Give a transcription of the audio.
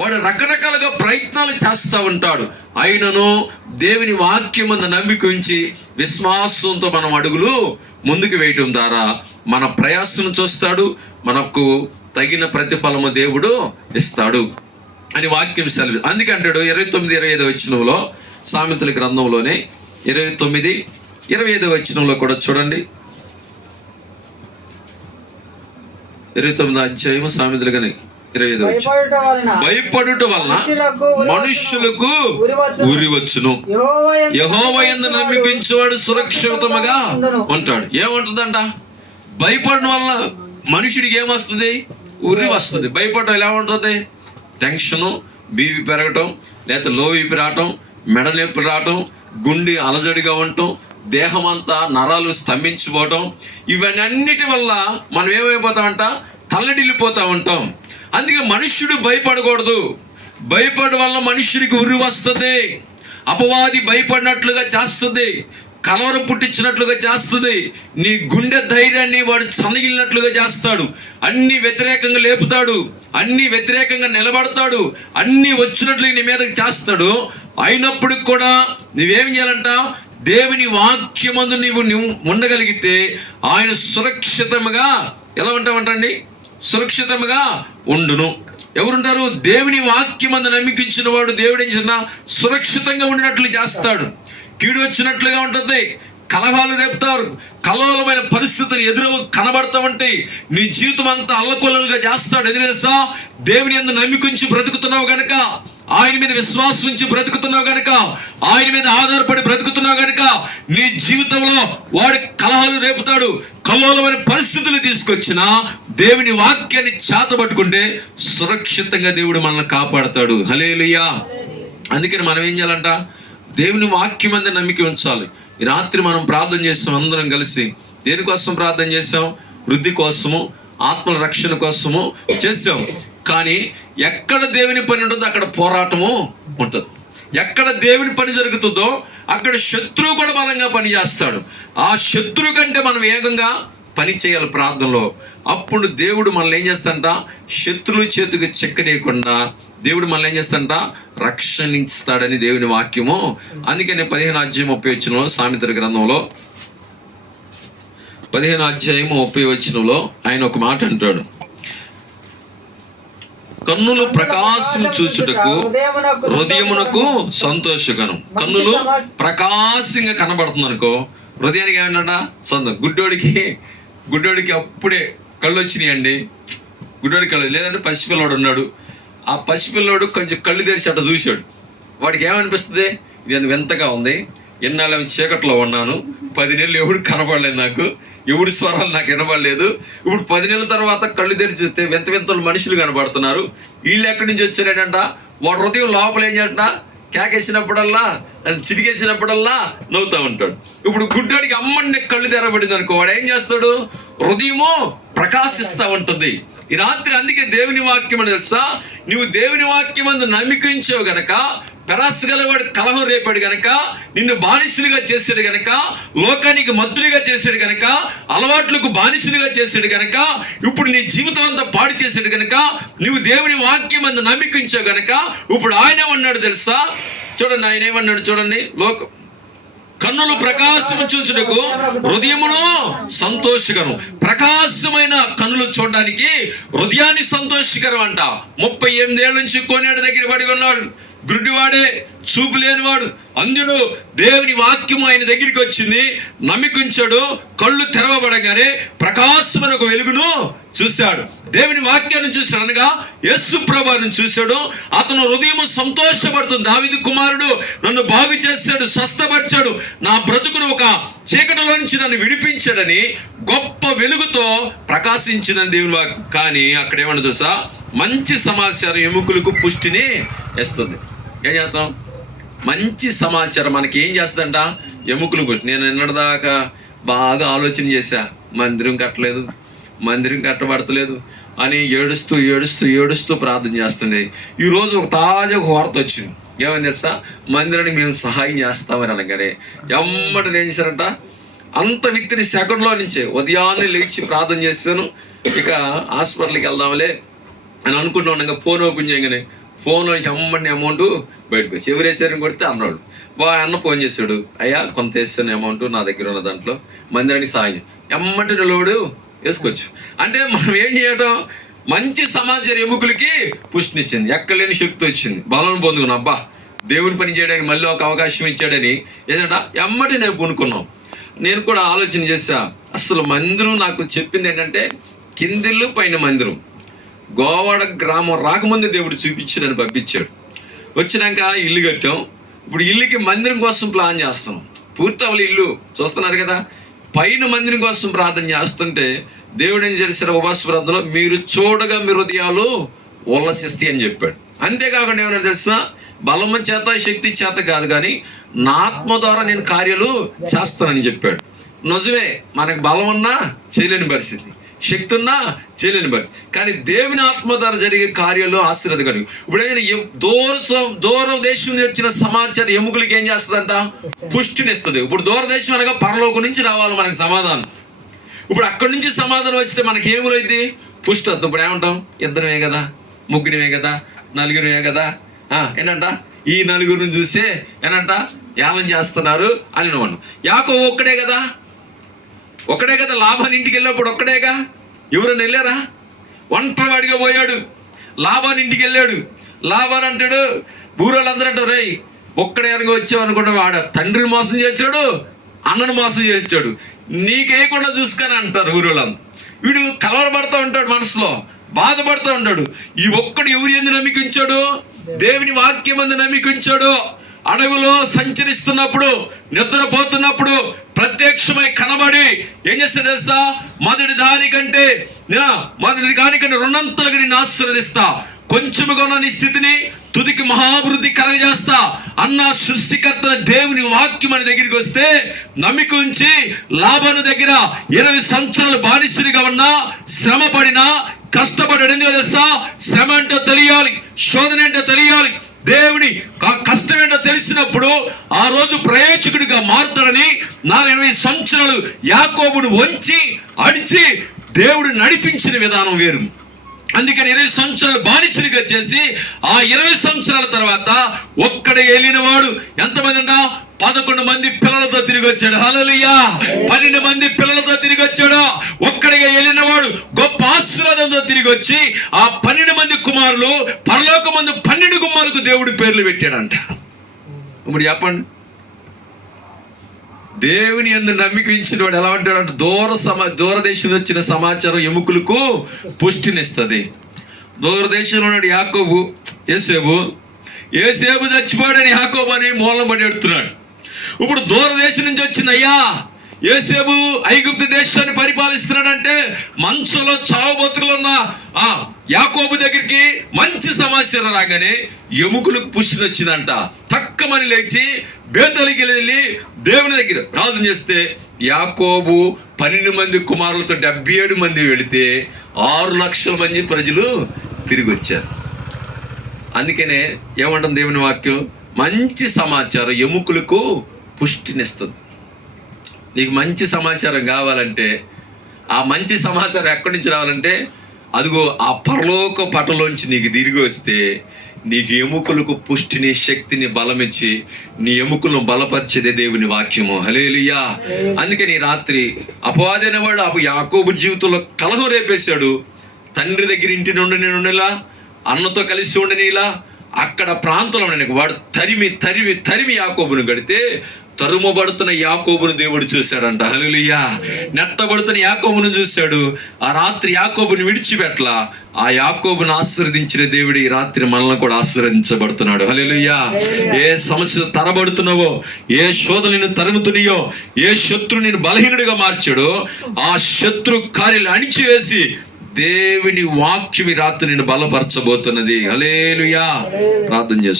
వాడు రకరకాలుగా ప్రయత్నాలు చేస్తూ ఉంటాడు. అయినను దేవుని వాక్యమందు నమ్మిక ఉంచి విశ్వాసంతో మనం అడుగులు ముందుకు వేయటం ద్వారా మన ప్రయాసం చూస్తాడు, మనకు తగిన ప్రతిఫలము దేవుడు ఇస్తాడు అని వాక్యం సెలవు. అందుకే అంటాడు 29-25 వచనంలో, సామెతల గ్రంథంలోనే 29-25 వచనంలో కూడా చూడండి. 29 అధ్యాయము సామెతలు కానీ 25. భయపడుట వలన మనుష్యులకు ఉరి వచ్చును, యెహోవా యందు నమ్మికించువాడు సురక్షితముగా ఉంటాడు. ఏముంటుందంట? భయపడడం వల్ల మనుషుడికి ఏమొస్తుంది? ఉరి వస్తుంది. భయపడడం ఎలా ఉంటుంది? టెన్షను, బీపీ పెరగటం, లేకపోతే లో బీపీ రావటం, మెడ నొప్పి రావటం, గుండె అలజడిగా ఉండటం, దేహం అంతా నరాలు స్తంభించిపోవటం, ఇవన్నీ అన్నిటి వల్ల మనం ఏమైపోతామంట? తల్లడిల్లిపోతూ ఉంటాం. అందుకే మనుష్యుడు భయపడకూడదు. భయపడడం వల్ల మనుష్యుడికి ఉరి వస్తుంది. అపవాది భయపడినట్లుగా చేస్తుంది, కలవరం పుట్టించినట్లుగా చేస్తుంది, నీ గుండె ధైర్యాన్ని వాడు సన్నగిలినట్లుగా చేస్తాడు, అన్ని వ్యతిరేకంగా లేపుతాడు, అన్ని వ్యతిరేకంగా నిలబడతాడు, అన్ని వచ్చినట్లు నీ మీదకి చేస్తాడు. అయినప్పటికి కూడా నువ్వేం చేయాలంట? దేవుని వాక్యమందు నువ్వు ఉండగలిగితే ఆయన సురక్షితంగా ఎలా ఉంటామంటండి? సురక్షితంగా ఉండును. ఎవరుంటారు? దేవుని వాక్యమందు నమ్మికించిన వాడు దేవుడు ఏం చేసినా సురక్షితంగా ఉండినట్లు చేస్తాడు. కీడు వచ్చినట్లుగా ఉంటుంది, కలహాలు రేపుతారు, కలవలమైన పరిస్థితులు ఎదురు కనబడతా ఉంటాయి, నీ జీవితం అంతా అల్లకొల్లలుగా చేస్తాడు. ఎందుకు తెలుసా? దేవుని యందు నమ్మికించి బ్రతుకుతున్నావు గనక, ఆయన మీద విశ్వాసం ఉంచి బ్రతుకుతున్నావు గనక, ఆయన మీద ఆధారపడి బ్రతుకుతున్నావు గనక నీ జీవితంలో వాడి కలహాలు రేపుతాడు, కల్లోలమైన పరిస్థితులు తీసుకొచ్చిన దేవుని వాక్యాన్ని చేతబట్టుకుంటే సురక్షితంగా దేవుడు మనల్ని కాపాడతాడు. హల్లెలూయా. అందుకని మనం ఏం చేయాలంట? దేవుని వాక్యం మీద నమ్మిక ఉంచాలి. ఈ రాత్రి మనం ప్రార్థన చేస్తాం, అందరం కలిసి. దేనికోసం ప్రార్థన చేసాం? వృద్ధి కోసము, ఆత్మల రక్షణ కోసము చేసాం. కానీ ఎక్కడ దేవుని పని ఉంటుందో అక్కడ పోరాటము ఉంటుంది. ఎక్కడ దేవుని పని జరుగుతుందో అక్కడ శత్రువు కూడా బలంగా పని చేస్తాడు. ఆ శత్రువు కంటే మనం వేగంగా పని చేయాలి ప్రార్థనలో. అప్పుడు దేవుడు మనల్ని ఏం చేస్తాడంట? శత్రువు చేతికి చెక్కనీయకుండా దేవుడు మనల్ని ఏం చేస్తాడంట? రక్షణిస్తాడని దేవుని వాక్యము. అందుకని 15:30 సామెతల గ్రంథంలో 15:30 ఆయన ఒక మాట అంటాడు, కన్నులు ప్రకాశం చూచుటకు హృదయమునకు సంతోషకరం. కన్నులు ప్రకాశంగా కనబడుతుంది అనుకో, హృదయానికి ఏమన్నా సొంతం. గుడ్డోడికి అప్పుడే కళ్ళు వచ్చినాయండి, గుడ్డోడికి కళ్ళు లేదంటే పసిపిల్లవాడు ఉన్నాడు, ఆ పసిపిల్లవాడు కొంచెం కళ్ళు తెరిచి అట్ట చూశాడు, వాడికి ఏమనిపిస్తుంది? ఇది వింతగా ఉంది, ఎన్నాళ్ళ చీకట్లో ఉన్నాను, 10 నెలలు ఎవడు కనబడలేదు, నాకు ఎవడి స్వరాలు నాకు వినబడలేదు. ఇప్పుడు 10 నెలల తర్వాత కళ్ళు తెరిచి చూస్తే వింత వింతలు మనుషులు కనబడుతున్నారు. వీళ్ళు ఎక్కడి నుంచి వచ్చారంట? వాడు హృదయం లోపల ఏం చేయంట? కేకేసినప్పుడల్లా, చిటికేసినప్పుడల్లా నవ్వుతూ ఉంటాడు. ఇప్పుడు గుడ్డోడికి అమ్మడిని కళ్ళు తెరబడింది అనుకో, వాడు ఏం చేస్తాడు? హృదయము ప్రకాశిస్తూ ఉంటుంది. ఈ రాత్రి అందుకే దేవుని వాక్యం అని తెలుసా? నువ్వు దేవుని వాక్యం అందు నమ్మికించావు గనక, పెరాసగలవాడు కలహం రేపాడు గనక, నిన్ను బానిసలుగా చేశాడు గనక, లోకానికి మత్తులుగా చేశాడు గనక, అలవాట్లకు బానిసలుగా చేశాడు గనక, ఇప్పుడు నీ జీవితం అంతా పాడు చేశాడు గనక, నువ్వు దేవుని వాక్యం అందు నమ్మికించావు గనక ఇప్పుడు ఆయన ఏమన్నాడు తెలుసా? చూడండి, ఆయన ఏమన్నాడు చూడండి. కన్నులు ప్రకాశము చూచుటకు హృదయమును సంతోషకరం. ప్రకాశమైన కన్నులు చూడడానికి హృదయాన్ని సంతోషకరం అంట. 38 ఏళ్ళ నుంచి కోనేడు దగ్గర పడి ఉన్నాడు, గుడ్డివాడే, చూపు లేనివాడు, అంధుడు. దేవుని వాక్యం ఆయన దగ్గరికి వచ్చింది, నమ్మికించాడు, కళ్ళు తెరవబడగానే ప్రకాశమైన ఒక వెలుగును చూశాడు. దేవుని వాక్యాన్ని చూశాడు అనగా యేసు ప్రభువును చూశాడు. అతను హృదయం సంతోషపడుతుంది. దావీదు కుమారుడు నన్ను బాగు చేశాడు, స్వస్థపరిచాడు, నా బ్రతుకును ఒక చీకటిలో నుంచి నన్ను విడిపించాడని గొప్ప వెలుగుతో ప్రకాశించిందని దేవుని వాక్యం. కానీ అక్కడ ఏమన్నా చూసా? మంచి సమాచారం ఎముకలకు పుష్టిని ఇస్తుంది. ఏం చేస్తాం? మంచి సమాచారం మనకి ఏం చేస్తుందంట? ఎముకలు పుష్టి. నేను నిన్నటిదాకా బాగా ఆలోచన చేశా, మందిరం కట్టలేదు, మందిరం కట్టబడతలేదు అని ఏడుస్తూ ప్రార్థన చేస్తుండే. ఈరోజు ఒక తాజా వార్త వచ్చింది. ఏమని తెలుసా? మందిరానికి మేము సహాయం చేస్తామని అనగానే ఎమ్మటి ఏం చేశారంట? అంత వ్యక్తిని సెకండ్లో నుంచే ఉదయాన్నే లేచి ప్రార్థన చేస్తాను, ఇక హాస్పిటల్కి వెళ్దాంలే అని అనుకుంటూ ఉండగా ఫోన్ ఓపెన్ చేయగానే ఫోన్లో నుంచి అమ్మని అమౌంట్ బయటకు వచ్చి ఎవరు వేసారని కొడితే అన్నాడు. అన్న ఫోన్ చేశాడు, అయ్యా కొంత వేస్తాను అమౌంట్ నా దగ్గర ఉన్న దాంట్లో మందిరానికి సాయం ఎమ్మటి లోడు వేసుకోవచ్చు. అంటే మనం ఏం చేయటం, మంచి సమాచారం ఎముకలకి పుష్టినిచ్చింది, ఎక్కడ లేని శక్తి వచ్చింది, బలం పొందుకున్నాం. అబ్బా దేవుని పని చేయడానికి మళ్ళీ ఒక అవకాశం ఇచ్చాడని ఏంటంట ఎమ్మటి నేను కొనుక్కున్నాం. నేను కూడా ఆలోచన చేశా, అసలు మందిరం నాకు చెప్పింది ఏంటంటే కిందిల్లు పైన మందిరం. గోవాడ గ్రామం రాకముందే దేవుడు చూపించాడని పంపించాడు. వచ్చినాక ఇల్లు కట్టాం. ఇప్పుడు ఇల్లుకి మందిరం కోసం ప్లాన్ చేస్తున్నాం. పూర్తి అవ్వాలి ఇల్లు, చూస్తున్నారు కదా. పైన మందిరం కోసం ప్రార్థన చేస్తుంటే దేవుడు ఏం చేశాడు, ఉపవాస ప్రార్థనలో మీరు చూడగా మీ హృదయాలు ఉల్లసిస్తాయి అని చెప్పాడు. అంతేకాకుండా ఏమన్నా తెలిసిన, బలము చేత శక్తి చేత కాదు కానీ నా ఆత్మ ద్వారా నేను కార్యాలు చేస్తానని చెప్పాడు. నిజమే, మనకు బలం ఉన్నా చేయలేని పరిస్థితి, శక్తి ఉన్నా చేయలేని పరిస్థితి, కానీ దేవుని ఆత్మ ద్వారా జరిగే కార్యాలు ఆశీర్వాదకరం. ఇప్పుడు దూరం దేశం నుంచి వచ్చిన సమాచారం ఎముకలకి ఏం చేస్తుందంట, పుష్టినిస్తుంది. ఇప్పుడు దూరదేశం అనగా పరలోకం నుంచి రావాలి మనకు సమాధానం. ఇప్పుడు అక్కడి నుంచి సమాధానం వస్తే మనకి ఏములైంది, పుష్టి వస్తుంది. ఇప్పుడు ఏమంటాం, ఇద్దరమే కదా, ముగ్గురమే కదా, నలుగురమే కదా, ఏంటంట ఈ నలుగురిని చూసే ఏంటంట ఏమని చేస్తున్నారు అని మనం. యాకోబు ఒక్కడే కదా, లాభాన్ని ఇంటికి వెళ్ళినప్పుడు ఒక్కడేగా, ఎవరైనా వెళ్ళారా? ఒంటరివాడిగా పోయాడు. లాభాన్ని ఇంటికి వెళ్ళాడు. లాభాన్ని అంటాడు, ఊరోళ్ళందరూ అంటారు, రేయ్ ఒక్కడే అనగా వచ్చావు అనుకుంటే వాడు తండ్రిని మోసం చేశాడు, అన్నను మోసం చేశాడు, నీకేయకుండా చూసుకొని అంటారు ఊరోళ్ళందరూ. వీడు కలవరపడుతూ ఉంటాడు, మనసులో బాధపడుతూ ఉంటాడు. ఈ ఒక్కడు ఎవరి ఎందు నమ్మికించాడు, దేవుని వాక్యం అందు నమ్మికించాడు. అడవిలో సంచరిస్తున్నప్పుడు, నిద్రపోతున్నప్పుడు ప్రత్యక్షమై కనబడి ఏం చేస్తాడు తెలుసా, మొదటి దానికంటే రెండంతలుగా నిన్ను ఆశీర్వదిస్తా, కొంచెముగా ఉన్న నీ స్థితిని తుదికి మహాభివృద్ధి కలగజేస్తా అన్న సృష్టికర్తల దేవుని వాక్యం మన దగ్గరికి వస్తే నమ్మిక ఉంచి లాభాను దగ్గర 20 సంవత్సరాలు బానిసడిగా ఉన్నా, శ్రమ పడినా, కష్టపడ్డాడు. ఎందుకో తెలుసా, శ్రమ ఏంటో తెలియాలి, శోధన ఏంటో తెలియాలి, దేవుని కష్టం ఏంటో తెలిసినప్పుడు ఆ రోజు ప్రయోజకుడిగా మారుతాడని 20 సంవత్సరాలు యాకోబుడు వంచి అడిచి దేవుడు నడిపించిన విధానం వేరు. అందుకని 20 సంవత్సరాలు బానిసలుగా చేసి ఆ 20 సంవత్సరాల తర్వాత ఒక్కడే వెళ్ళిన వాడు ఎంతమంది అంట, 11 మంది పిల్లలతో తిరిగి వచ్చాడు. హల్లెలూయా. 12 మంది పిల్లలతో తిరిగి వచ్చాడు. ఒక్కడిగా వెళ్ళిన వాడు గొప్ప ఆశీర్వాదంతో తిరిగి వచ్చి ఆ 12 మంది కుమారులు పరలోకమందు 12 కుమారులకు దేవుడి పేర్లు పెట్టాడంట. ఇప్పుడు చెప్పండి, దేవుని యందు నమ్మిక ఉంచిన వాడు ఎలా ఉంటాడంటే దూరదేశం వచ్చిన సమాచారం ఎముకలకు పుష్టినిస్తుంది. దూరదేశంలో ఉన్నాడు యాకోబు, ఏసేబు చచ్చిపోయాడని యాకోబు అని మూలం పడి ఎడుతున్నాడు. ఇప్పుడు దూరదేశం నుంచి వచ్చిన అయ్యా యోసేపు ఐగుప్తు దేశాన్ని పరిపాలిస్తున్నాడంటే మంచులో చావు బతుకులున్న యాకోబు దగ్గరికి మంచి సమాచారం రాగానే ఎముకలకు పుష్టి వచ్చిందంట. తక్కమని లేచి బేతలికి వెళ్ళి దేవుని దగ్గర ప్రార్థన చేస్తే యాకోబు 12 మంది కుమారులతో 77 మంది వెళితే 6 లక్షల మంది ప్రజలు తిరిగి వచ్చారు. అందుకనే ఏమంటుంది దేవుని వాక్యం, మంచి సమాచారం ఎముకలకు పుష్టినిస్తుంది. నీకు మంచి సమాచారం కావాలంటే, ఆ మంచి సమాచారం ఎక్కడి నుంచి రావాలంటే అదిగో ఆ పరలోక పటలోంచి నీకు తిరిగి వస్తే నీకు ఎముకలకు పుష్టిని, శక్తిని, బలమిచ్చి నీ ఎముకలను బలపరిచేదే దేవుని వాక్యము. హల్లెలూయా. అందుకని రాత్రి అపవాదైన వాడు యాకోబు జీవితంలో కలహం రేపేశాడు. తండ్రి దగ్గర ఇంటి నుండి నేను ఉండేలా, అన్నతో కలిసి ఉండనిలా, అక్కడ ప్రాంతంలో వాడు తరిమి తరిమి తరిమి యాకోబును గడితే తరుమబడుతున్న యాకోబును దేవుడు చూశాడంట. హల్లెలూయా. నెట్టబడుతున్న యాకోబును చూశాడు. ఆ రాత్రి యాకోబుని విడిచిపెట్ల. ఆ యాకోబును ఆశీర్వదించిన దేవుడు ఈ రాత్రి మనల్ని కూడా ఆశీర్వదించబడుతున్నాడు. హల్లెలూయా. ఏ సమస్య తరబడుతున్నావో, ఏ శోధన నిన్ను తరుముతున్నాయో, ఏ శత్రు నిన్ను బలహీనుడిగా మార్చాడో ఆ శత్రు కార్యాలు అణిచివేసి దేవుని వాక్యం ఈ రాత్రి నిన్ను బలపరచబోతున్నది. హల్లెలూయా. ప్రార్థన చేస్తాం.